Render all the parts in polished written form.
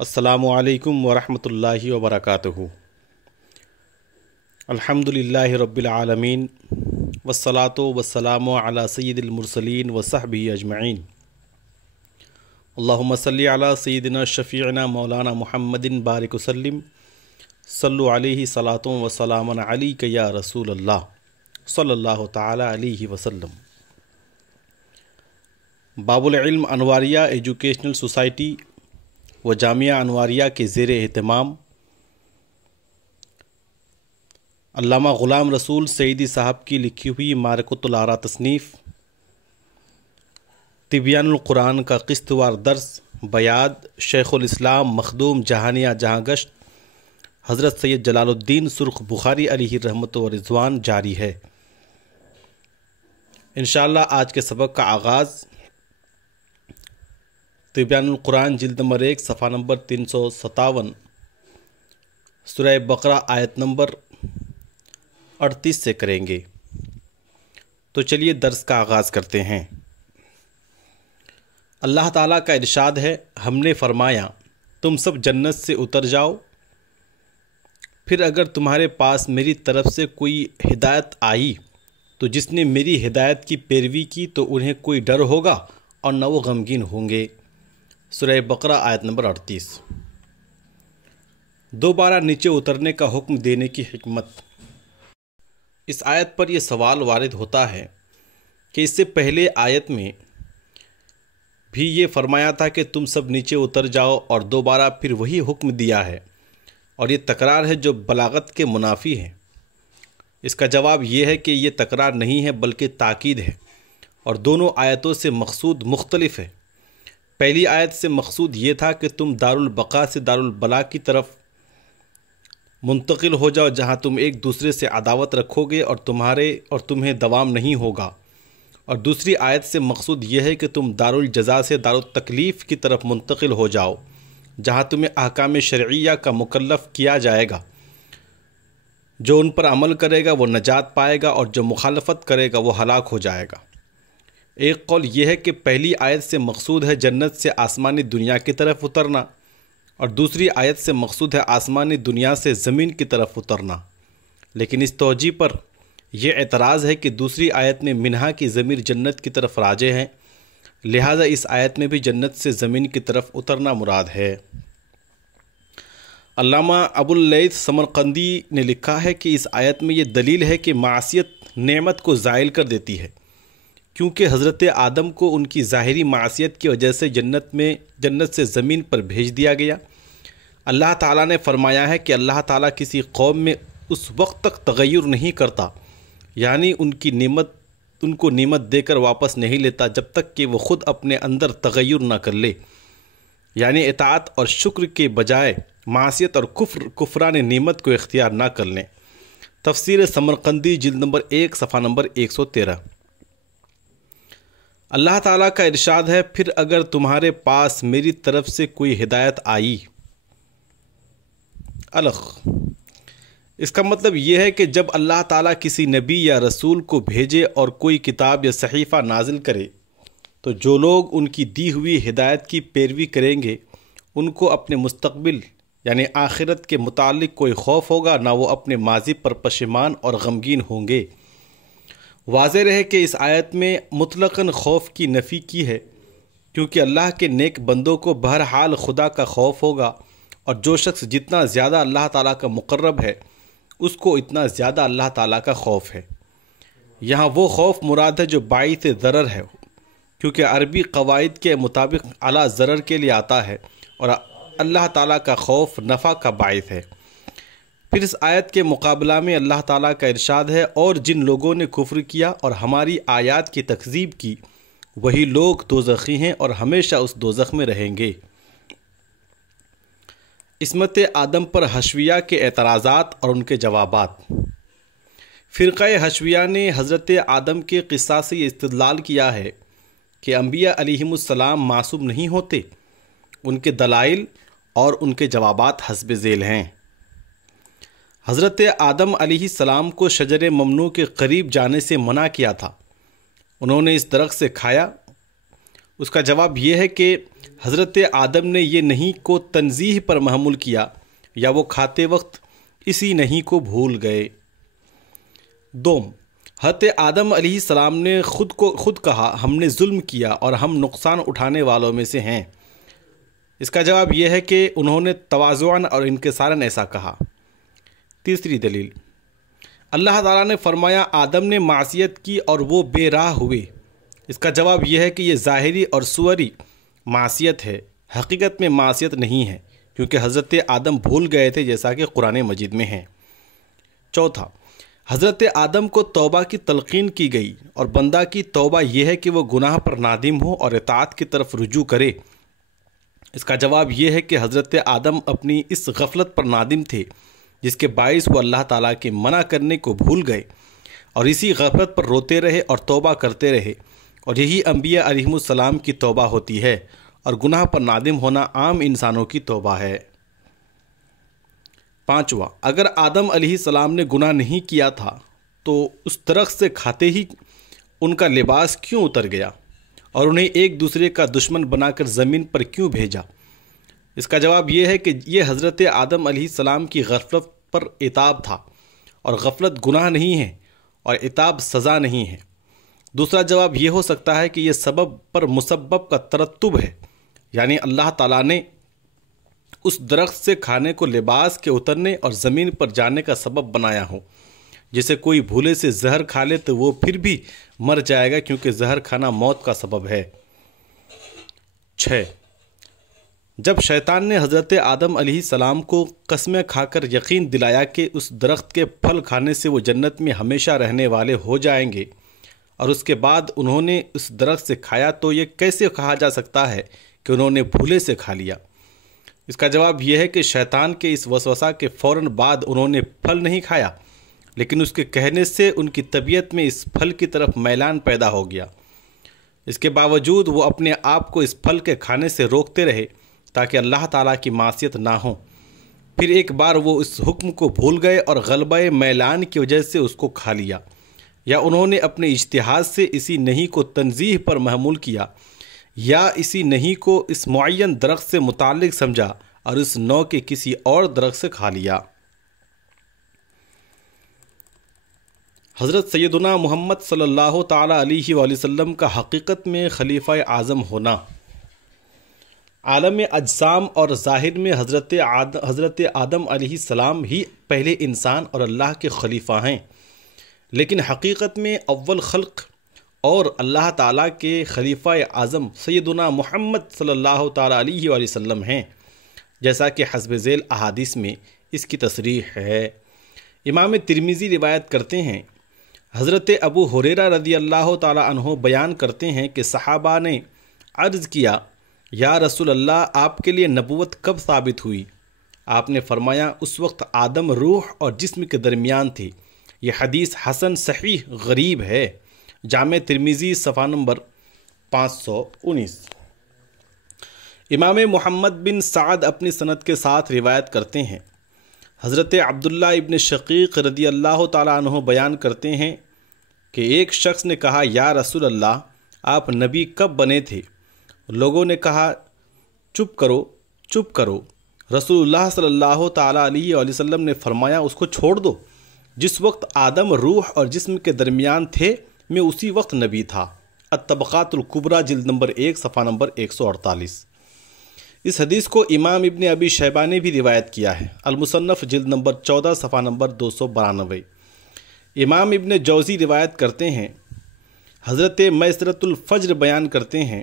السلام علیکم ورحمۃ اللہ وبرکاتہ۔ الحمدللہ رب العالمین والصلاة والسلام علی سید المرسلین وصحبہ اجمعین۔ اللہم صلی علی سیدنا شفیعنا مولانا محمد بارک وسلم، صلو علیہ صلاۃ و سلام علیک یا رسول اللہ صلی اللہ تعالی علیہ وسلم۔ باب العلم انواریہ ایجوکیشنل سوسائٹی و جامعہ انواریہ کے زیر اہتمام علامہ غلام رسول سعیدی صاحب کی لکھی ہوئی معرکۃ الآراء تصنیف تبیان القرآن کا قسط وار درس بیاد شیخ الاسلام مخدوم جہانیہ جہاں گشت حضرت سید جلال الدین سرخ بخاری علیہ رحمت و رضوان جاری ہے۔ انشاءاللہ آج کے سبق کا آغاز تبیان القرآن جلد نمبر 1 صفحہ نمبر 357 سورہ بقرہ آیت نمبر 38 سے کریں گے۔ تو چلیے درس کا آغاز کرتے ہیں۔ اللہ تعالیٰ کا ارشاد ہے، ہم نے فرمایا تم سب جنت سے اتر جاؤ، پھر اگر تمہارے پاس میری طرف سے کوئی ہدایت آئی تو جس نے میری ہدایت کی پیروی کی تو انہیں کوئی ڈر ہوگا اور نہ وہ غمگین ہوں گے۔ سورہ بقرہ آیت نمبر 38۔ دوبارہ نیچے اترنے کا حکم دینے کی حکمت۔ اس آیت پر یہ سوال وارد ہوتا ہے کہ اس سے پہلے آیت میں بھی یہ فرمایا تھا کہ تم سب نیچے اتر جاؤ اور دوبارہ پھر وہی حکم دیا ہے، اور یہ تکرار ہے جو بلاغت کے منافی ہے۔ اس کا جواب یہ ہے کہ یہ تکرار نہیں ہے بلکہ تاکید ہے، اور دونوں آیتوں سے مقصود مختلف ہے۔ پہلی آیت سے مقصود یہ تھا کہ تم دارالبقا سے دارالبلا کی طرف منتقل ہو جاؤ جہاں تم ایک دوسرے سے عداوت رکھو گے اور تمہیں دوام نہیں ہوگا، اور دوسری آیت سے مقصود یہ ہے کہ تم دارالجزا سے دارالتکلیف کی طرف منتقل ہو جاؤ جہاں تمہیں احکام شرعیہ کا مکلف کیا جائے گا۔ جو ان پر عمل کرے گا وہ نجات پائے گا اور جو مخالفت کرے گا وہ ہلاک ہو جائے گا۔ ایک قول یہ ہے کہ پہلی آیت سے مقصود ہے جنت سے آسمانی دنیا کی طرف اترنا، اور دوسری آیت سے مقصود ہے آسمانی دنیا سے زمین کی طرف اترنا، لیکن اس توجیہ پر یہ اعتراض ہے کہ دوسری آیت میں منہا کی ضمیر جنت کی طرف راجع ہے، لہٰذا اس آیت میں بھی جنت سے زمین کی طرف اترنا مراد ہے۔ علامہ ابو اللیث سمرقندی نے لکھا ہے کہ اس آیت میں یہ دلیل ہے کہ معصیت نعمت کو زائل کر دیتی ہے، کیونکہ حضرت آدم کو ان کی ظاہری معصیت کی وجہ سے جنت سے زمین پر بھیج دیا گیا۔ اللہ تعالیٰ نے فرمایا ہے کہ اللہ تعالیٰ کسی قوم میں اس وقت تک تغیر نہیں کرتا، یعنی ان کو نعمت دے کر واپس نہیں لیتا جب تک کہ وہ خود اپنے اندر تغیر نہ کر لے، یعنی اطاعت اور شکر کے بجائے معصیت اور کفران نعمت کو اختیار نہ کر لیں۔ تفسیر سمرقندی جلد نمبر 1 صفحہ نمبر 113۔ اللہ تعالیٰ کا ارشاد ہے، پھر اگر تمہارے پاس میری طرف سے کوئی ہدایت آئی۔ الخ اس کا مطلب یہ ہے کہ جب اللہ تعالیٰ کسی نبی یا رسول کو بھیجے اور کوئی کتاب یا صحیفہ نازل کرے تو جو لوگ ان کی دی ہوئی ہدایت کی پیروی کریں گے ان کو اپنے مستقبل یعنی آخرت کے متعلق کوئی خوف ہوگا، نہ وہ اپنے ماضی پر پشیمان اور غمگین ہوں گے۔ واضح رہے کہ اس آیت میں مطلقاً خوف کی نفی کی ہے، کیونکہ اللہ کے نیک بندوں کو بہرحال خدا کا خوف ہوگا، اور جو شخص جتنا زیادہ اللہ تعالیٰ کا مقرب ہے اس کو اتنا زیادہ اللہ تعالیٰ کا خوف ہے۔ یہاں وہ خوف مراد ہے جو باعث ضرر ہے، کیونکہ عربی قواعد کے مطابق اعلیٰ ضرر کے لیے آتا ہے اور اللہ تعالیٰ کا خوف نفع کا باعث ہے۔ پھر اس آیت کے مقابلہ میں اللہ تعالیٰ کا ارشاد ہے، اور جن لوگوں نے کفر کیا اور ہماری آیات کی تکذیب کی وہی لوگ دوزخی ہیں اور ہمیشہ اس دوزخ میں رہیں گے۔ عصمت آدم پر حشویہ کے اعتراضات اور ان کے جوابات۔ فرقہ حشویہ نے حضرت آدم کے قصہ سے یہ استدلال کیا ہے کہ انبیاء علیہم السلام معصوم نہیں ہوتے۔ ان کے دلائل اور ان کے جوابات حسب ذیل ہیں۔ حضرت آدم علیہ السلام کو شجر ممنوع کے قریب جانے سے منع کیا تھا، انہوں نے اس درخت سے کھایا۔ اس کا جواب یہ ہے کہ حضرت آدم نے یہ نہیں کو تنزیہ پر محمول کیا یا وہ کھاتے وقت اسی نہیں کو بھول گئے۔ دوم، حضرت آدم علیہ السلام نے خود کہا ہم نے ظلم کیا اور ہم نقصان اٹھانے والوں میں سے ہیں۔ اس کا جواب یہ ہے کہ انہوں نے تواضعاً اور انکساراً ایسا کہا۔ تیسری دلیل، اللہ تعالیٰ نے فرمایا آدم نے معصیت کی اور وہ بے راہ ہوئے۔ اس کا جواب یہ ہے کہ یہ ظاہری اور صوری معصیت ہے، حقیقت میں معصیت نہیں ہے، کیونکہ حضرت آدم بھول گئے تھے جیسا کہ قرآن مجید میں ہے۔ چوتھا، حضرت آدم کو توبہ کی تلقین کی گئی اور بندہ کی توبہ یہ ہے کہ وہ گناہ پر نادم ہو اور اطاعت کی طرف رجوع کرے۔ اس کا جواب یہ ہے کہ حضرت آدم اپنی اس غفلت پر نادم تھے جس کے باعث وہ اللہ تعالیٰ کے منع کرنے کو بھول گئے اور اسی غفلت پر روتے رہے اور توبہ کرتے رہے، اور یہی انبیاء علیہم السلام کی توبہ ہوتی ہے اور گناہ پر نادم ہونا عام انسانوں کی توبہ ہے۔ پانچواں، اگر آدم علیہ السلام نے گناہ نہیں کیا تھا تو اس درخت سے کھاتے ہی ان کا لباس کیوں اتر گیا اور انہیں ایک دوسرے کا دشمن بنا کر زمین پر کیوں بھیجا؟ اس کا جواب یہ ہے کہ یہ حضرت آدم علیہ السلام کی غفلت پر عتاب تھا، اور غفلت گناہ نہیں ہے اور عتاب سزا نہیں ہے۔ دوسرا جواب یہ ہو سکتا ہے کہ یہ سبب پر مسبب کا ترتب ہے، یعنی اللہ تعالیٰ نے اس درخت سے کھانے کو لباس کے اترنے اور زمین پر جانے کا سبب بنایا ہو۔ جیسے کوئی بھولے سے زہر کھا لے تو وہ پھر بھی مر جائے گا، کیونکہ زہر کھانا موت کا سبب ہے۔ 6، جب شیطان نے حضرت آدم علیہ السلام کو قسمیں کھا کر یقین دلایا کہ اس درخت کے پھل کھانے سے وہ جنت میں ہمیشہ رہنے والے ہو جائیں گے، اور اس کے بعد انہوں نے اس درخت سے کھایا، تو یہ کیسے کہا جا سکتا ہے کہ انہوں نے بھولے سے کھا لیا؟ اس کا جواب یہ ہے کہ شیطان کے اس وسوسہ کے فوراً بعد انہوں نے پھل نہیں کھایا، لیکن اس کے کہنے سے ان کی طبیعت میں اس پھل کی طرف میلان پیدا ہو گیا۔ اس کے باوجود وہ اپنے آپ کو اس پھل کے کھانے سے روکتے رہے تاکہ اللہ تعالیٰ کی معصیت نہ ہو۔ پھر ایک بار وہ اس حکم کو بھول گئے اور غلبہ میلان کی وجہ سے اس کو کھا لیا، یا انہوں نے اپنے اجتہاد سے اسی نہیں کو تنزیہ پر محمول کیا، یا اسی نہیں کو اس معین درخت سے متعلق سمجھا اور اس نوع کے کسی اور درخت سے کھا لیا۔ حضرت سیدنا محمد صلی اللہ تعالیٰ علیہ وآلہ وسلم کا حقیقت میں خلیفہ اعظم ہونا۔ عالم اجسام اور ظاہر میں حضرت آدم علیہ السلام ہی پہلے انسان اور اللہ کے خلیفہ ہیں، لیکن حقیقت میں اول خلق اور اللہ تعالیٰ کے خلیفہ اعظم سیدنا محمد صلی اللہ تعالیٰ علیہ وآلہ وسلم ہیں، جیسا کہ حسب ذیل احادیث میں اس کی تصریح ہے۔ امام ترمذی روایت کرتے ہیں، حضرت ابو ہریرہ رضی اللہ تعالیٰ عنہ بیان کرتے ہیں کہ صحابہ نے عرض کیا، یا رسول اللہ، آپ کے لیے نبوت کب ثابت ہوئی؟ آپ نے فرمایا، اس وقت آدم روح اور جسم کے درمیان تھے۔ یہ حدیث حسن صحیح غریب ہے۔ جامع ترمذی صفحہ نمبر 519۔ امام محمد بن سعد اپنی سند کے ساتھ روایت کرتے ہیں، حضرت عبداللہ ابن شقیق رضی اللہ تعالیٰ عنہ بیان کرتے ہیں کہ ایک شخص نے کہا، یا رسول اللہ، آپ نبی کب بنے تھے؟ لوگوں نے کہا، چپ کرو چپ کرو۔ رسول اللہ صلی اللہ تعالیٰ علیہ وآلہ وسلم نے فرمایا، اس کو چھوڑ دو، جس وقت آدم روح اور جسم کے درمیان تھے میں اسی وقت نبی تھا۔ الطبقات الکبریٰ جلد نمبر 1 صفحہ نمبر 148۔ اس حدیث کو امام ابن ابی شیبہ نے بھی روایت کیا ہے، المصنف جلد نمبر 14 صفحہ نمبر 292۔ امام ابن جوزی روایت کرتے ہیں، حضرت میسرۃ الفجر بیان کرتے ہیں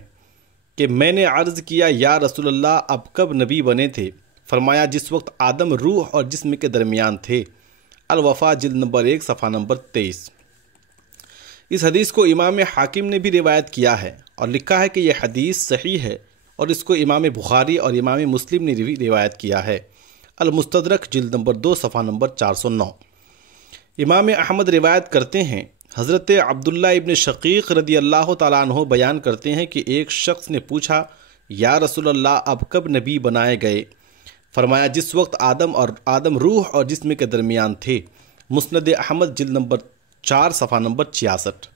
کہ میں نے عرض کیا، یا رسول اللہ، اب کب نبی بنے تھے؟ فرمایا، جس وقت آدم روح اور جسم کے درمیان تھے۔ الوفا جلد نمبر 1 صفحہ نمبر 23۔ اس حدیث کو امام حاکم نے بھی روایت کیا ہے اور لکھا ہے کہ یہ حدیث صحیح ہے، اور اس کو امام بخاری اور امام مسلم نے بھی روایت کیا ہے۔ المستدرک جلد نمبر 2 صفحہ نمبر 409۔ امام احمد روایت کرتے ہیں، حضرت عبداللہ ابن شقیق رضی اللہ تعالیٰ عنہ بیان کرتے ہیں کہ ایک شخص نے پوچھا، یا رسول اللہ، اب کب نبی بنائے گئے؟ فرمایا، جس وقت آدم روح اور جسم کے درمیان تھے۔ مسند احمد جلد نمبر 4 صفحہ نمبر 66۔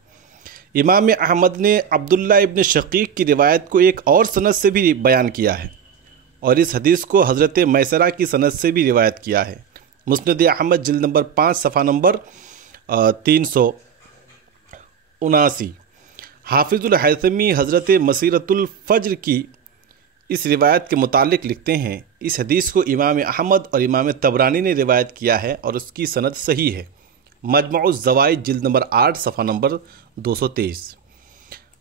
امام احمد نے عبداللہ ابن شقیق کی روایت کو ایک اور سند سے بھی بیان کیا ہے، اور اس حدیث کو حضرت میسرہ کی سند سے بھی روایت کیا ہے۔ مسند احمد جلد نمبر 5 صفحہ نمبر 379۔ حافظ الحیثمی حضرت مسیرۃ الفجر کی اس روایت کے متعلق لکھتے ہیں، اس حدیث کو امام احمد اور امام طبرانی نے روایت کیا ہے اور اس کی سند صحیح ہے۔ مجمع الزوائد جلد نمبر 8 صفحہ نمبر 223۔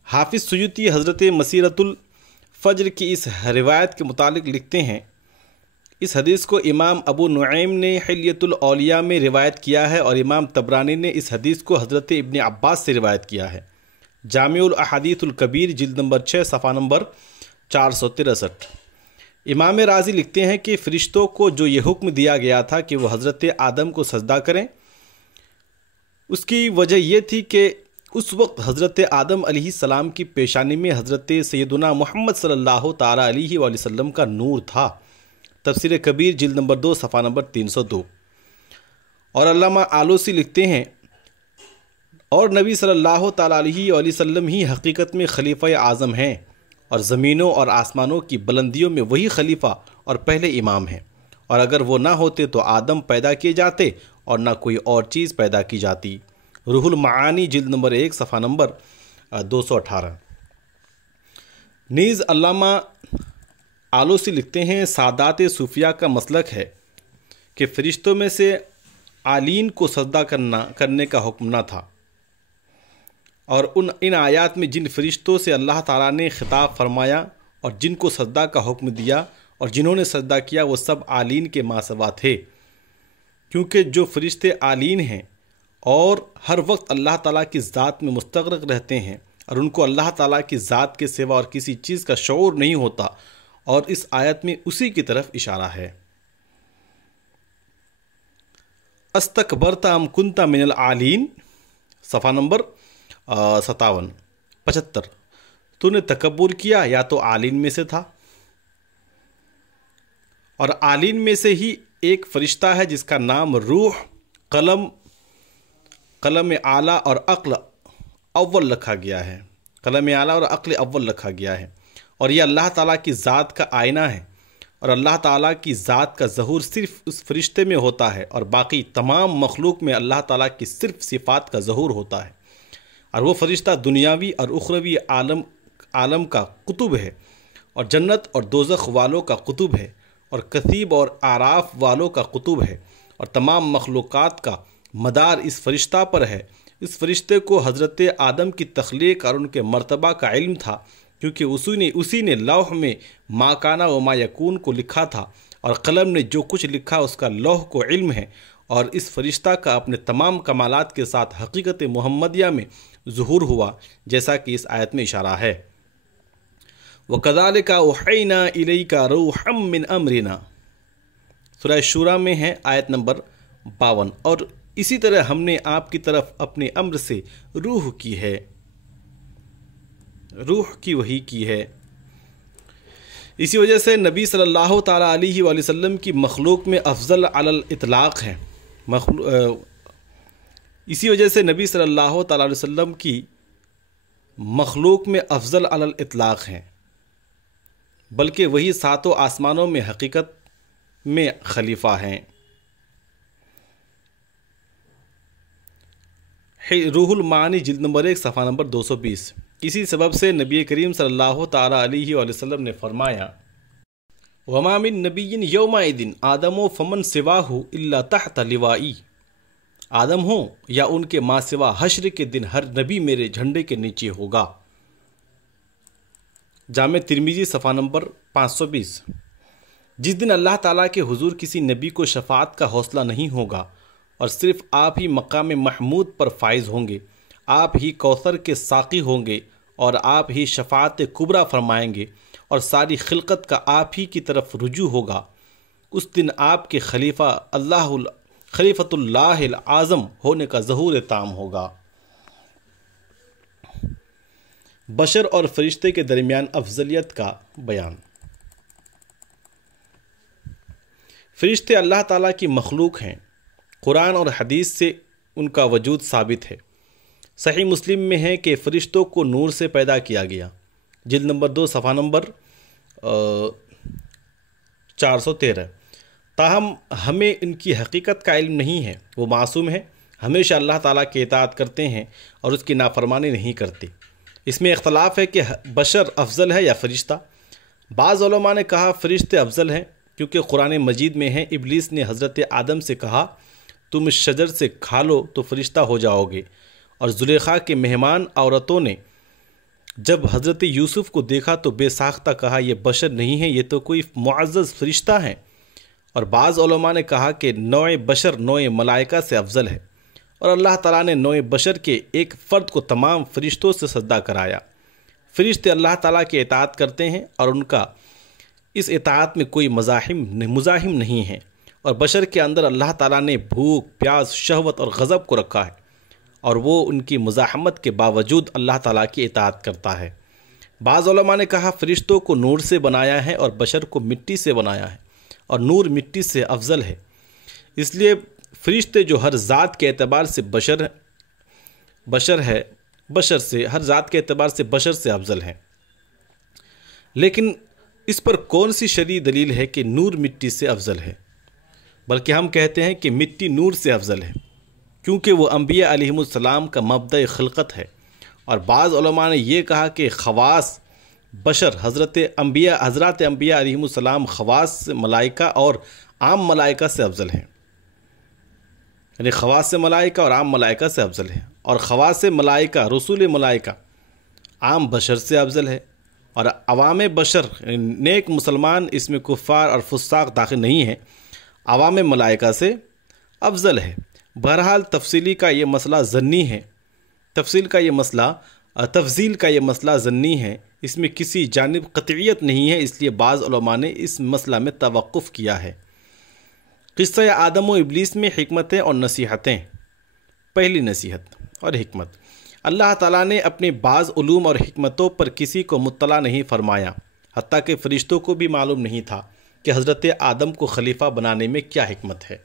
حافظ سیوطی حضرت مسیرۃ الفجر کی اس روایت کے متعلق لکھتے ہیں، اس حدیث کو امام ابو نعیم نے حلیۃ الاولیاء میں روایت کیا ہے اور امام طبرانی نے اس حدیث کو حضرت ابن عباس سے روایت کیا ہے۔ جامع الاحادیث الکبیر جلد نمبر 6 صفحہ نمبر 463۔ امام رازی لکھتے ہیں کہ فرشتوں کو جو یہ حکم دیا گیا تھا کہ وہ حضرت آدم کو سجدہ کریں، اس کی وجہ یہ تھی کہ اس وقت حضرت آدم علیہ السلام کی پیشانی میں حضرت سیدنا محمد صلی اللہ تعالیٰ علیہ وآلہ وسلم کا نور تھا۔ تفسیر کبیر جلد نمبر 2 صفحہ نمبر 302۔ اور علامہ آلوسی لکھتے ہیں، اور نبی صلی اللہ تعالیٰ علیہ وآلہ وسلم ہی حقیقت میں خلیفہ اعظم ہیں، اور زمینوں اور آسمانوں کی بلندیوں میں وہی خلیفہ اور پہلے امام ہیں، اور اگر وہ نہ ہوتے تو آدم پیدا کیے جاتے اور نہ کوئی اور چیز پیدا کی جاتی۔ روح المعانی جلد نمبر 1 صفحہ نمبر 218۔ نیز علامہ آلوسی لکھتے ہیں، سادات صوفیہ کا مسلک ہے کہ فرشتوں میں سے عالین کو سجدہ کرنے کا حکم نہ تھا، اور ان آیات میں جن فرشتوں سے اللہ تعالیٰ نے خطاب فرمایا اور جن کو سجدہ کا حکم دیا اور جنہوں نے سجدہ کیا وہ سب عالین کے ماسوا تھے، کیونکہ جو فرشتے عالین ہیں اور ہر وقت اللہ تعالیٰ کی ذات میں مستغرق رہتے ہیں اور ان کو اللہ تعالیٰ کی ذات کے سوا اور کسی چیز کا شعور نہیں ہوتا، اور اس آیت میں اسی کی طرف اشارہ ہے۔ استکبرت ام کنت من العالین صفحہ نمبر 75۔ تو نے تکبر کیا یا تو عالین میں سے تھا، اور عالین میں سے ہی ایک فرشتہ ہے جس کا نام روح، قلم اعلیٰ اور عقل اول رکھا گیا ہے، قلم اعلیٰ اور عقل اول رکھا گیا ہے، اور یہ اللہ تعالیٰ کی ذات کا آئینہ ہے، اور اللہ تعالیٰ کی ذات کا ظہور صرف اس فرشتے میں ہوتا ہے، اور باقی تمام مخلوق میں اللہ تعالیٰ کی صرف صفات کا ظہور ہوتا ہے، اور وہ فرشتہ دنیاوی اور اخروی عالم کا قطب ہے، اور جنت اور دوزخ والوں کا قطب ہے، اور کثیب اور اعراف والوں کا قطب ہے، اور تمام مخلوقات کا مدار اس فرشتہ پر ہے۔ اس فرشتے کو حضرت آدم کی تخلیق اور ان کے مرتبہ کا علم تھا، کیونکہ اسی نے لوح میں ما کان و ما یکون کو لکھا تھا، اور قلم نے جو کچھ لکھا اس کا لوح کو علم ہے، اور اس فرشتہ کا اپنے تمام کمالات کے ساتھ حقیقت محمدیہ میں ظہور ہوا، جیسا کہ اس آیت میں اشارہ ہے۔ وَكَذَلِكَ أَوْحَيْنَا إِلَيْكَ رُوحًا مِّنْ أَمْرِنَا، سورہ شورى میں ہے آیت نمبر 52۔ اور اسی طرح ہم نے آپ کی طرف اپنے امر سے روح کی ہے، روح کی وحی کی ہے۔ اسی وجہ سے نبی صلی اللہ تعالیٰ علیہ وآلہ وسلم کی مخلوق میں افضل علی الاطلاق ہے، اسی وجہ سے نبی صلی اللہ تعالیٰ علیہ وسلم کی مخلوق میں افضل علی الاطلاق ہیں، بلکہ وہی ساتوں آسمانوں میں حقیقت میں خلیفہ ہیں۔ روح المعانی جلد نمبر 1 صفحہ نمبر 220۔ اسی سبب سے نبی کریم صلی اللہ تعالیٰ علیہ وآلہ وسلم نے فرمایا، وَمَا مِن نَبِيٍّ يَوْمَئِذٍ آدَمُ فَمَن سِوَاهُ إِلَّا تَحْتَ لِوَائِي، آدم ہوں یا ان کے ماں سوا حشر کے دن ہر نبی میرے جھنڈے کے نیچے ہوگا۔ جامع ترمذی صفحہ نمبر 520۔ جس دن اللہ تعالیٰ کے حضور کسی نبی کو شفاعت کا حوصلہ نہیں ہوگا اور صرف آپ ہی مقام محمود پر فائز ہوں گے، آپ ہی کوثر کے ساقی ہوں گے، اور آپ ہی شفاعت کبریٰ فرمائیں گے، اور ساری خلقت کا آپ ہی کی طرف رجوع ہوگا، اس دن آپ کے خلیفۃ اللہ العظم ہونے کا ظہور تام ہوگا۔ بشر اور فرشتے کے درمیان افضلیت کا بیان۔ فرشتے اللہ تعالیٰ کی مخلوق ہیں، قرآن اور حدیث سے ان کا وجود ثابت ہے۔ صحیح مسلم میں ہے کہ فرشتوں کو نور سے پیدا کیا گیا، جلد نمبر 2 صفحہ نمبر 413۔ تاہم ہمیں ان کی حقیقت کا علم نہیں ہے۔ وہ معصوم ہیں، ہمیشہ اللہ تعالیٰ کی اطاعت کرتے ہیں اور اس کی نافرمانی نہیں کرتے۔ اس میں اختلاف ہے کہ بشر افضل ہے یا فرشتہ۔ بعض علماء نے کہا فرشتے افضل ہیں، کیونکہ قرآن مجید میں ہے ابلیس نے حضرت آدم سے کہا تم اس شجر سے کھا لو تو فرشتہ ہو جاؤ گے، اور زلیخا کے مہمان عورتوں نے جب حضرت یوسف کو دیکھا تو بے ساختہ کہا یہ بشر نہیں ہے، یہ تو کوئی معزز فرشتہ ہیں۔ اور بعض علماء نے کہا کہ نوع بشر نوع ملائکہ سے افضل ہے، اور اللہ تعالیٰ نے نوع بشر کے ایک فرد کو تمام فرشتوں سے سجدہ کرایا۔ فرشتے اللہ تعالیٰ کی اطاعت کرتے ہیں اور ان کا اس اطاعت میں کوئی مزاحم نہیں ہے، اور بشر کے اندر اللہ تعالیٰ نے بھوک، پیاس، شہوت اور غضب کو رکھا ہے، اور وہ ان کی مزاحمت کے باوجود اللہ تعالیٰ کی اطاعت کرتا ہے۔ بعض علماء نے کہا فرشتوں کو نور سے بنایا ہے اور بشر کو مٹی سے بنایا ہے، اور نور مٹی سے افضل ہے، اس لیے فرشتے جو ہر ذات کے اعتبار سے بشر سے افضل ہیں۔ لیکن اس پر کون سی شرعی دلیل ہے کہ نور مٹی سے افضل ہے؟ بلکہ ہم کہتے ہیں کہ مٹی نور سے افضل ہے، کیونکہ وہ انبیاء علیہم السلام کا مبدأ خلقت ہے۔ اور بعض علماء نے یہ کہا کہ خواص بشر حضرات انبیاء علیہم السلام خواص ملائکہ اور عام ملائکہ سے افضل ہیں، یعنی خواص ملائکہ اور عام ملائکہ سے افضل ہے، اور خواص ملائکہ رسول ملائکہ عام بشر سے افضل ہے، اور عوام بشر نیک مسلمان، اس میں کفار اور فساق داخل نہیں ہیں، عوام ملائکہ سے افضل ہے۔ بہرحال تفضیل کا یہ مسئلہ ضنی ہے، اس میں کسی جانب قطعیت نہیں ہے، اس لیے بعض علماء نے اس مسئلہ میں توقف کیا ہے۔ قصہ آدم و ابلیس میں حکمتیں اور نصیحتیں۔ پہلی نصیحت اور حکمت، اللہ تعالیٰ نے اپنے بعض علوم اور حکمتوں پر کسی کو مطلع نہیں فرمایا، حتیٰ کہ فرشتوں کو بھی معلوم نہیں تھا کہ حضرت آدم کو خلیفہ بنانے میں کیا حکمت ہے۔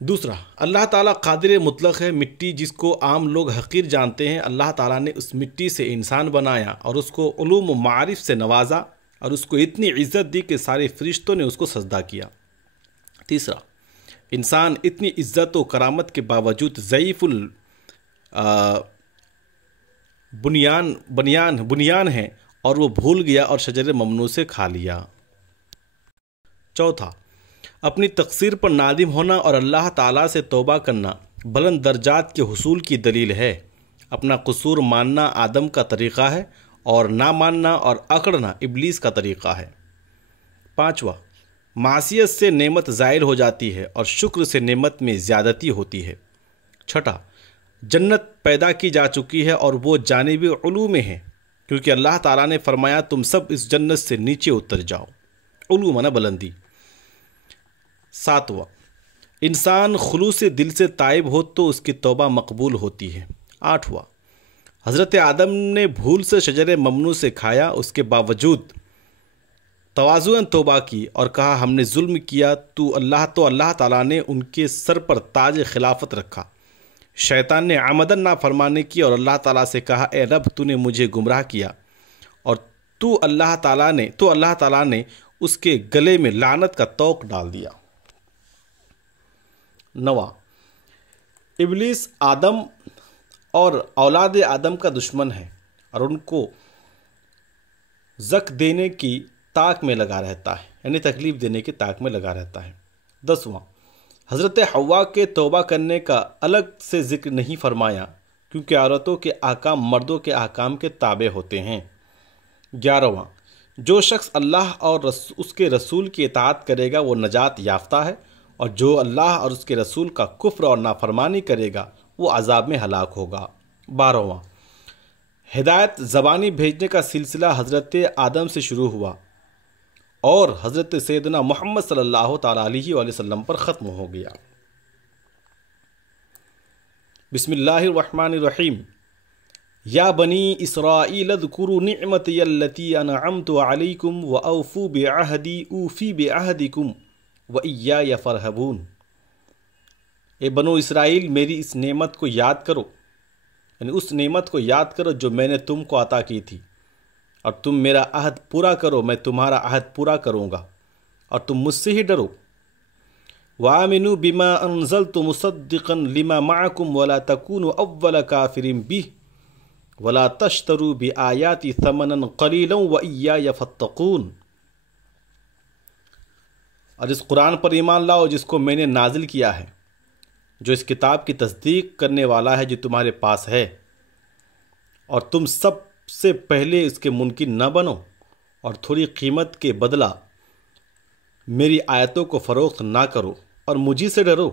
دوسرا، اللہ تعالیٰ قادر مطلق ہے۔ مٹی جس کو عام لوگ حقیر جانتے ہیں، اللہ تعالیٰ نے اس مٹی سے انسان بنایا اور اس کو علوم و معارف سے نوازا، اور اس کو اتنی عزت دی کہ سارے فرشتوں نے اس کو سجدہ کیا۔ تیسرا، انسان اتنی عزت و کرامت کے باوجود ضعیف بنیان ہے، اور وہ بھول گیا اور شجر ممنوع سے کھا لیا۔ چوتھا، اپنی تقصیر پر نادم ہونا اور اللہ تعالیٰ سے توبہ کرنا بلند درجات کے حصول کی دلیل ہے۔ اپنا قصور ماننا آدم کا طریقہ ہے، اور نہ ماننا اور اکڑنا ابلیس کا طریقہ ہے۔ پانچواں، معصیت سے نعمت زائل ہو جاتی ہے اور شکر سے نعمت میں زیادتی ہوتی ہے۔ چھٹا، جنت پیدا کی جا چکی ہے اور وہ جانب علو میں ہے، کیونکہ اللہ تعالیٰ نے فرمایا تم سب اس جنت سے نیچے اتر جاؤ، علو مانا بلندی۔ ساتواں، انسان خلوص دل سے تائب ہو تو اس کی توبہ مقبول ہوتی ہے۔ آٹھواں، حضرت آدم نے بھول سے شجر ممنوع سے کھایا، اس کے باوجود تواضعاً توبہ کی اور کہا ہم نے ظلم کیا، تو اللہ تعالیٰ نے ان کے سر پر تاج خلافت رکھا۔ شیطان نے عمدن نافرمانی کی اور اللہ تعالیٰ سے کہا اے رب تو نے مجھے گمراہ کیا، اور اللہ تعالیٰ نے اس کے گلے میں لعنت کا طوق ڈال دیا۔ نواں، ابلیس آدم اور اولاد آدم کا دشمن ہے اور ان کو زک دینے کی طاق میں لگا رہتا ہے، یعنی تکلیف دینے کی طاق میں لگا رہتا ہے۔ 10واں، حضرت حوا کے توبہ کرنے کا الگ سے ذکر نہیں فرمایا، کیونکہ عورتوں کے احکام مردوں کے احکام کے تابع ہوتے ہیں۔ 11واں، جو شخص اللہ اور اس کے رسول کی اطاعت کرے گا وہ نجات یافتہ ہے، اور جو اللہ اور اس کے رسول کا کفر اور نافرمانی کرے گا وہ عذاب میں ہلاک ہوگا۔ 12واں، ہدایت زبانی بھیجنے کا سلسلہ حضرت آدم سے شروع ہوا اور حضرت سیدنا محمد صلی اللہ تعالیٰ علیہ وآلہ وسلم پر ختم ہو گیا۔ بسم اللہ الرحمن الرحیم۔ یا بنی اسرائیل اذکروا نعمتی التی انعمت علیکم واوفوا بعہدی اوفی بعہدکم وإیای فرہبون۔ اے بنو اسرائیل میری اس نعمت کو یاد کرو، یعنی اس نعمت کو یاد کرو جو میں نے تم کو عطا کی تھی، اور تم میرا عہد پورا کرو، میں تمہارا عہد پورا کروں گا، اور تم مجھ سے ہی ڈرو۔ وَآمِنُوا بِمَا أَنزَلْتُ مُصَدِّقًا لِمَا مَعَكُمْ وَلَا تَكُونُوا أَوَّلَ كَافِرٍ بِهِ وَلَا تَشْتَرُوا بِآيَاتِي ثَمَنًا قَلِيلًا وَإِيَّايَ فَاتَّقُونِ۔ اور اس قرآن پر ایمان لاؤ جس کو میں نے نازل کیا ہے، جو اس کتاب کی تصدیق کرنے والا ہے جو تمہارے پاس ہے، اور تم سب سے پہلے اس کے منکر نہ بنو، اور تھوڑی قیمت کے بدلہ میری آیتوں کو فروخت نہ کرو، اور مجھی سے ڈرو۔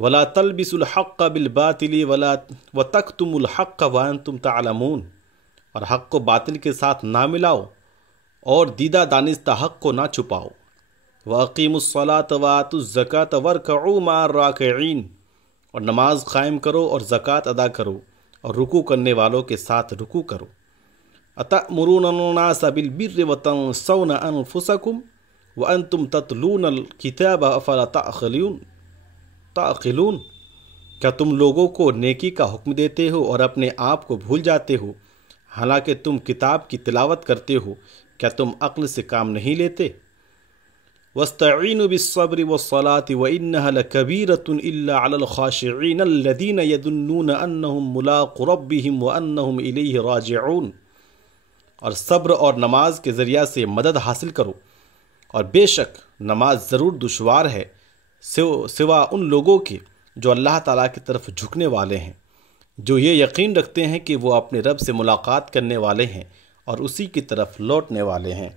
وَلَا تَلْبِسُوا الْحَقَّ بِالْبَاطِلِ وَتَكْتُمُوا الْحَقَّ وَأَنْتُمْ تَعْلَمُونَ، اور حق کو باطل کے ساتھ نہ ملاؤ، اور دیدہ دانستہ حق کو نہ چھپاؤ۔ وَأَقِيمُوا الصَّلَاةَ وَآتُوا الزَّكَاةَ وَارْكَعُوا مَعَ الرَّاكِعِينَ، اور نماز قائم کرو اور زکوٰۃ ادا کرو، اور رکوع کرنے والوں کے ساتھ رکوع کرو۔ أَتَأْمُرُونَ النَّاسَ بِالْبِرِّ وَتَنْسَوْنَ أَنفُسَكُمْ وَأَنْتُمْ تَتْلُونَ الْكِتَابَ أَفَلَا تَعْقِلُونَ، کیا تم لوگوں کو نیکی کا حکم دیتے ہو اور اپنے آپ کو بھول جاتے ہو، حالانکہ تم کتاب کی تلاوت کرتے ہو؟ کیا تم عقل سے کام نہیں لیتے؟ وَاسْتَعِينُوا بِالصَّبْرِ وَالصَّلَاةِ وَإِنَّهَا لَكَبِيرَةٌ إِلَّا عَلَى الْخَاشِعِينَ الَّذِينَ يَظُنُّونَ أَنَّهُمْ مُلَاقُو رَبِّهِمْ وَأَنَّهُمْ إِلَيْهِ راجعون، اور صبر اور نماز کے ذریعہ سے مدد حاصل کرو، اور بے شک نماز ضرور دشوار ہے سوا ان لوگوں کے جو اللہ تعالیٰ کی طرف جھکنے والے ہیں، جو یہ یقین رکھتے ہیں کہ وہ اپنے رب سے ملاقات کرنے والے ہیں اور اسی کی طرف لوٹنے والے ہیں۔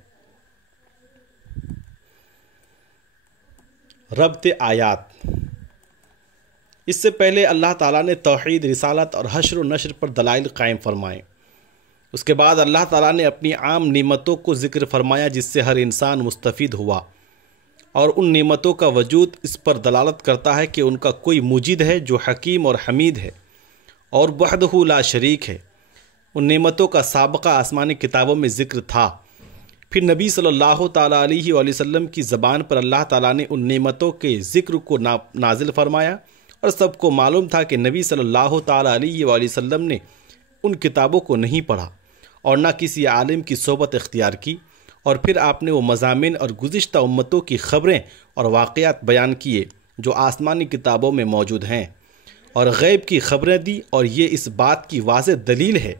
ربط آیات۔ اس سے پہلے اللہ تعالیٰ نے توحید، رسالت اور حشر و نشر پر دلائل قائم فرمائے۔ اس کے بعد اللہ تعالیٰ نے اپنی عام نعمتوں کو ذکر فرمایا جس سے ہر انسان مستفید ہوا، اور ان نعمتوں کا وجود اس پر دلالت کرتا ہے کہ ان کا کوئی موجد ہے جو حکیم اور حمید ہے اور وحدہ لا شریک ہے۔ ان نعمتوں کا سابقہ آسمانی کتابوں میں ذکر تھا، پھر نبی صلی اللہ تعالیٰ علیہ وآلہ وسلم کی زبان پر اللہ تعالیٰ نے ان نعمتوں کے ذکر کو نازل فرمایا، اور سب کو معلوم تھا کہ نبی صلی اللہ تعالیٰ علیہ وآلہ وسلم نے ان کتابوں کو نہیں پڑھا اور نہ کسی عالم کی صحبت اختیار کی، اور پھر آپ نے وہ مضامین اور گزشتہ امتوں کی خبریں اور واقعات بیان کیے جو آسمانی کتابوں میں موجود ہیں، اور غیب کی خبریں دی، اور یہ اس بات کی واضح دلیل ہے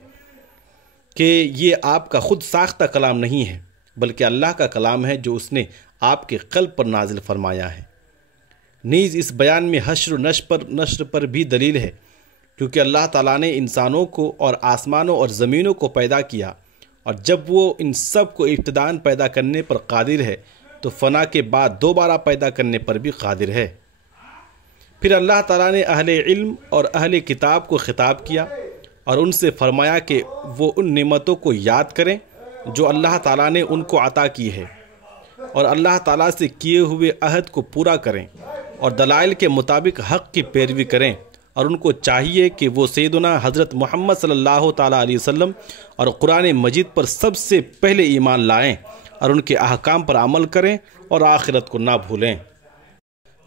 کہ یہ آپ کا خود ساختہ کلام نہیں ہے بلکہ اللہ کا کلام ہے جو اس نے آپ کے قلب پر نازل فرمایا ہے۔ نیز اس بیان میں حشر و نشر پر بھی دلیل ہے، کیونکہ اللہ تعالیٰ نے انسانوں کو اور آسمانوں اور زمینوں کو پیدا کیا، اور جب وہ ان سب کو ابتداءً پیدا کرنے پر قادر ہے تو فنا کے بعد دوبارہ پیدا کرنے پر بھی قادر ہے۔ پھر اللہ تعالیٰ نے اہل علم اور اہل کتاب کو خطاب کیا اور ان سے فرمایا کہ وہ ان نعمتوں کو یاد کریں جو اللہ تعالیٰ نے ان کو عطا کی ہے، اور اللہ تعالیٰ سے کیے ہوئے عہد کو پورا کریں، اور دلائل کے مطابق حق کی پیروی کریں، اور ان کو چاہیے کہ وہ سیدنا حضرت محمد صلی اللہ تعالیٰ علیہ وسلم اور قرآن مجید پر سب سے پہلے ایمان لائیں اور ان کے احکام پر عمل کریں اور آخرت کو نہ بھولیں۔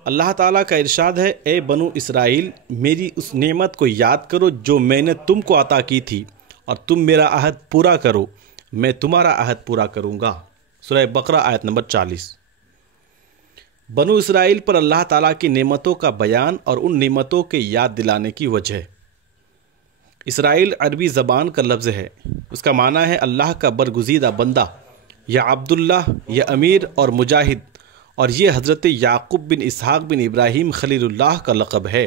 اللہ تعالیٰ کا ارشاد ہے، اے بنو اسرائیل میری اس نعمت کو یاد کرو جو میں نے تم کو عطا کی تھی، اور تم میرا عہد پورا کرو، میں تمہارا عہد پورا کروں گا۔ سورہ بقرہ آیت نمبر 40۔ بنو اسرائیل پر اللہ تعالیٰ کی نعمتوں کا بیان اور ان نعمتوں کے یاد دلانے کی وجہ۔ اسرائیل عربی زبان کا لفظ ہے، اس کا معنی ہے اللہ کا برگزیدہ بندہ، یا عبداللہ، یا امیر اور مجاہد، اور یہ حضرت یعقوب بن اسحاق بن ابراہیم خلیل اللہ کا لقب ہے۔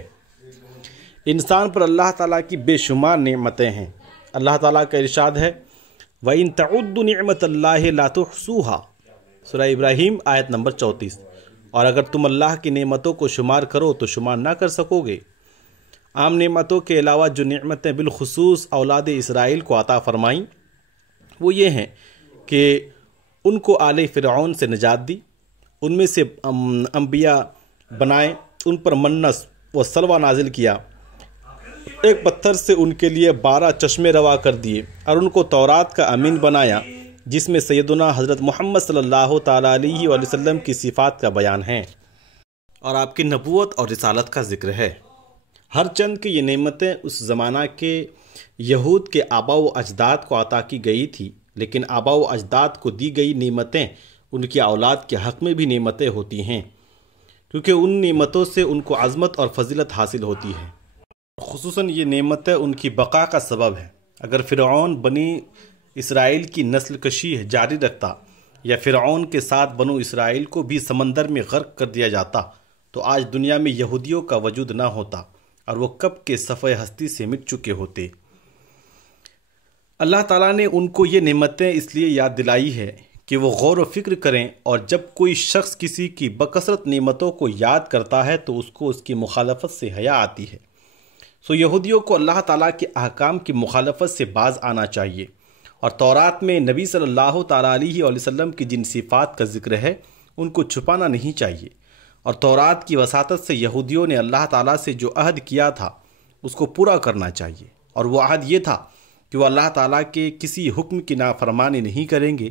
انسان پر اللہ تعالیٰ کی بے شمار نعمتیں ہیں۔ اللہ تعالیٰ کا ارشاد ہے، وَإِن تَعُدُّوا نِعْمَةَ اللَّهِ لَا تُحْصُوهَا، سورہ ابراہیم آیت نمبر 34۔ اور اگر تم اللہ کی نعمتوں کو شمار کرو تو شمار نہ کر سکو گے۔ عام نعمتوں کے علاوہ جو نعمتیں بالخصوص اولاد اسرائیل کو عطا فرمائیں وہ یہ ہیں کہ ان کو آل فرعون سے نجات دی، ان میں سے انبیاء بنائے، ان پر منت و سلوہ نازل کیا، ایک پتھر سے ان کے لیے 12 چشمے روا کر دیے، اور ان کو تورات کا امین بنایا جس میں سیدنا حضرت محمد صلی اللہ تعالیٰ علیہ وآلہ وسلم کی صفات کا بیان ہے۔ اور آپ کی نبوت اور رسالت کا ذکر ہے۔ ہر چند کہ یہ نعمتیں اس زمانہ کے یہود کے آباء و اجداد کو عطا کی گئی تھی، لیکن آباء و اجداد کو دی گئی نعمتیں ان کی اولاد کے حق میں بھی نعمتیں ہوتی ہیں، کیونکہ ان نعمتوں سے ان کو عظمت اور فضیلت حاصل ہوتی ہے۔ خصوصاً یہ نعمتیں ان کی بقا کا سبب ہے۔ اگر فرعون بنی اسرائیل کی نسل کشی جاری رکھتا یا فرعون کے ساتھ بنو اسرائیل کو بھی سمندر میں غرق کر دیا جاتا تو آج دنیا میں یہودیوں کا وجود نہ ہوتا اور وہ کب کے صفحہ ہستی سے مٹ چکے ہوتے۔ اللہ تعالیٰ نے ان کو یہ نعمتیں اس لیے یاد دلائی ہے کہ وہ غور و فکر کریں، اور جب کوئی شخص کسی کی بکثرت نعمتوں کو یاد کرتا ہے تو اس کو اس کی مخالفت سے حیا آتی ہے۔ سو یہودیوں کو اللہ تعالیٰ کے احکام کی مخالفت سے باز آنا چاہیے، اور تورات میں نبی صلی اللہ تعالیٰ علیہ وسلم کی جن صفات کا ذکر ہے ان کو چھپانا نہیں چاہیے، اور تورات کی وساطت سے یہودیوں نے اللہ تعالیٰ سے جو عہد کیا تھا اس کو پورا کرنا چاہیے، اور وہ عہد یہ تھا کہ وہ اللہ تعالیٰ کے کسی حکم کی نافرمانی نہیں کریں گے،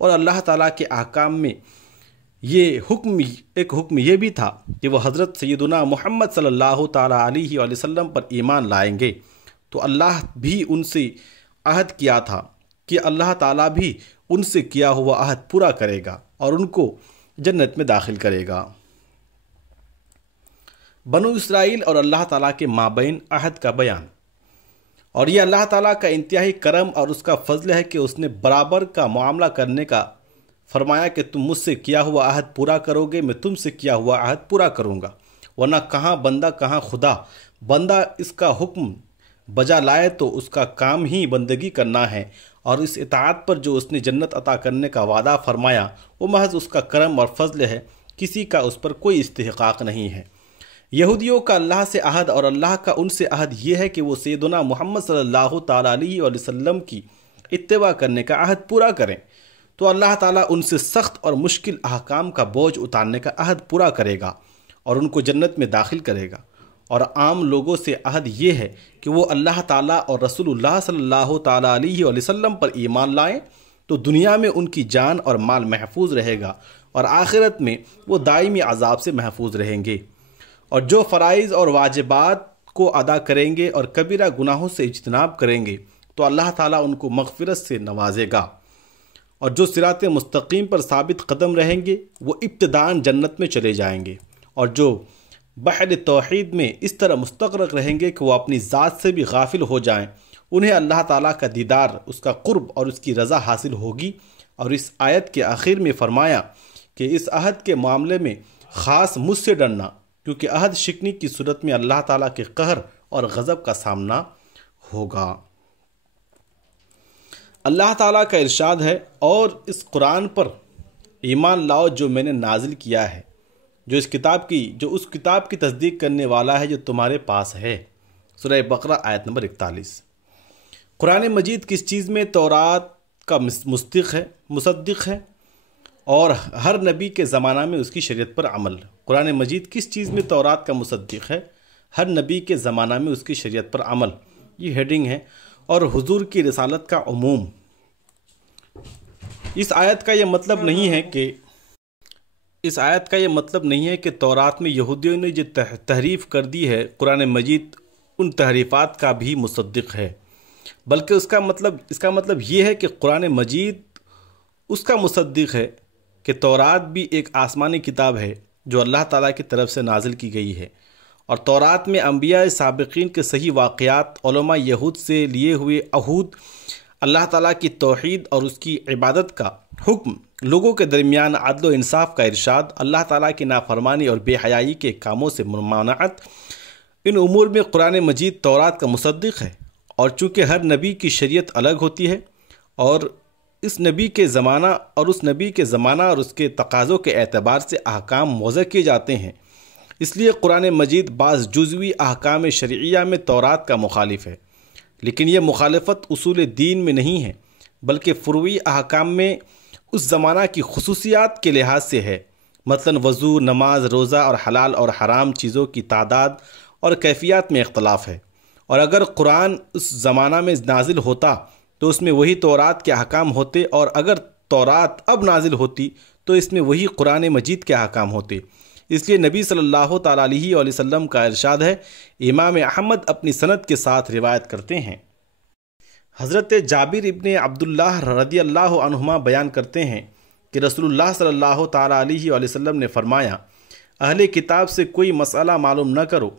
اور اللہ تعالیٰ کے احکام میں ایک حکم یہ بھی تھا کہ وہ حضرت سیدنا محمد صلی اللہ تعالیٰ علیہ وسلم پر ایمان لائیں گے۔ تو اللہ بھی ان سے عہد کیا تھا کہ اللہ تعالیٰ بھی ان سے کیا ہوا عہد پورا کرے گا اور ان کو جنت میں داخل کرے گا۔ بنو اسرائیل اور اللہ تعالیٰ کے مابین عہد کا بیان، اور یہ اللہ تعالیٰ کا انتہائی کرم اور اس کا فضل ہے کہ اس نے برابر کا معاملہ کرنے کا فرمایا کہ تم مجھ سے کیا ہوا عہد پورا کرو گے، میں تم سے کیا ہوا عہد پورا کروں گا، ورنہ کہاں بندہ کہاں خدا۔ بندہ اس کا حکم بجا لائے تو اس کا کام ہی بندگی کرنا ہے، اور اس اطاعت پر جو اس نے جنت عطا کرنے کا وعدہ فرمایا وہ محض اس کا کرم اور فضل ہے، کسی کا اس پر کوئی استحقاق نہیں ہے۔ یہودیوں کا اللہ سے عہد اور اللہ کا ان سے عہد یہ ہے کہ وہ سیدنا محمد صلی اللہ تعالیٰ علیہ وسلم کی اتباع کرنے کا عہد پورا کریں، تو اللہ تعالیٰ ان سے سخت اور مشکل احکام کا بوجھ اتارنے کا عہد پورا کرے گا اور ان کو جنت میں داخل کرے گا۔ اور عام لوگوں سے عہد یہ ہے کہ وہ اللہ تعالیٰ اور رسول اللہ صلی اللہ تعالیٰ علیہ وسلم پر ایمان لائیں تو دنیا میں ان کی جان اور مال محفوظ رہے گا، اور آخرت میں وہ دائمی عذاب سے محفوظ رہیں گے۔ اور جو فرائض اور واجبات کو ادا کریں گے اور کبیرہ گناہوں سے اجتناب کریں گے تو اللہ تعالیٰ ان کو مغفرت سے نوازے گا، اور جو صراط مستقیم پر ثابت قدم رہیں گے وہ ابتداءً جنت میں چلے جائیں گے، اور جو بحر توحید میں اس طرح مستغرق رہیں گے کہ وہ اپنی ذات سے بھی غافل ہو جائیں، انہیں اللہ تعالیٰ کا دیدار، اس کا قرب اور اس کی رضا حاصل ہوگی۔ اور اس آیت کے آخر میں فرمایا کہ اس عہد کے معاملے میں خاص مجھ سے ڈرنا، کیونکہ عہد شکنی کی صورت میں اللہ تعالیٰ کے قہر اور غضب کا سامنا ہوگا۔ اللہ تعالیٰ کا ارشاد ہے، اور اس قرآن پر ایمان لاؤ جو میں نے نازل کیا ہے، جو اس کتاب کی تصدیق کرنے والا ہے جو تمہارے پاس ہے۔ سورہ بقرہ آیت نمبر 41۔ قرآن مجید کس چیز میں تورات کا مصدق ہے اور ہر نبی کے زمانہ میں اس کی شریعت پر عمل۔ قرآن مجید کس چیز میں تورات کا مصدق ہے؟ ہر نبی کے زمانہ میں اس کی شریعت پر عمل، یہ ہیڈنگ ہے۔ اور حضور کی رسالت کا عموم۔ اس آیت کا یہ مطلب نہیں ہے کہ تورات میں یہودیوں نے جو تحریف کر دی ہے قرآن مجید ان تحریفات کا بھی مصدق ہے، بلکہ اس کا مطلب یہ ہے کہ قرآن مجید اس کا مصدق ہے کہ تورات بھی ایک آسمانی کتاب ہے جو اللہ تعالیٰ کی طرف سے نازل کی گئی ہے، اور تورات میں انبیاء سابقین کے صحیح واقعات، علماء یہود سے لیے ہوئے عہود، اللہ تعالیٰ کی توحید اور اس کی عبادت کا حکم، لوگوں کے درمیان عدل و انصاف کا ارشاد، اللہ تعالیٰ کی نافرمانی اور بے حیائی کے کاموں سے ممانعت، ان امور میں قرآن مجید تورات کا مصدق ہے۔ اور چونکہ ہر نبی کی شریعت الگ ہوتی ہے اور اس نبی کے زمانہ اور اس کے تقاضوں کے اعتبار سے احکام موضع کیے جاتے ہیں، اس لیے قرآن مجید بعض جزوی احکام شرعیہ میں تورات کا مخالف ہے، لیکن یہ مخالفت اصول دین میں نہیں ہے بلکہ فروعی احکام میں اس زمانہ کی خصوصیات کے لحاظ سے ہے۔ مثلا وضو، نماز، روزہ اور حلال اور حرام چیزوں کی تعداد اور کیفیات میں اختلاف ہے، اور اگر قرآن اس زمانہ میں نازل ہوتا تو اس میں وہی تورات کے احکام ہوتے، اور اگر تورات اب نازل ہوتی تو اس میں وہی قرآن مجید کے احکام ہوتے۔ اس لیے نبی صلی اللہ تعالیٰ علیہ وآلہ وسلم کا ارشاد ہے، امام احمد اپنی سند کے ساتھ روایت کرتے ہیں۔ حضرت جابر ابن عبداللہ رضی اللہ عنہما بیان کرتے ہیں کہ رسول اللہ صلی اللہ تعالیٰ علیہ وآلہ وسلم نے فرمایا، اہل کتاب سے کوئی مسئلہ معلوم نہ کرو،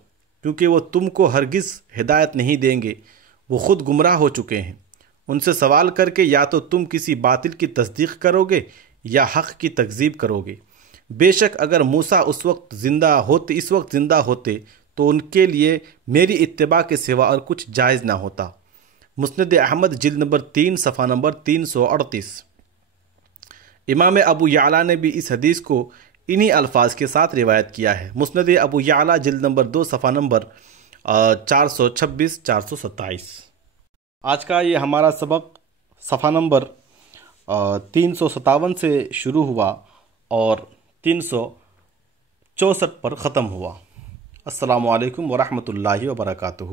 کیونکہ وہ تم کو ہرگز ہدایت نہیں دیں گے، وہ خود گمراہ ہو چکے ہیں۔ ان سے سوال کر کے یا تو تم کسی باطل کی تصدیق کرو گے یا حق کی تکذیب کرو گے۔ بے شک اگر موسیٰ اس وقت زندہ ہوتے تو ان کے لیے میری اتباع کے سوا اور کچھ جائز نہ ہوتا۔ مسند احمد جلد نمبر 3 صفحہ نمبر 338۔ امام ابو یعلا نے بھی اس حدیث کو انہی الفاظ کے ساتھ روایت کیا ہے۔ مسند ابو یعلا جلد نمبر 2 صفحہ نمبر 426 427۔ آج کا یہ ہمارا سبق صفحہ نمبر 357 سے شروع ہوا اور 364 پر ختم ہوا۔ السلام علیکم ورحمۃ اللہ وبرکاتہ۔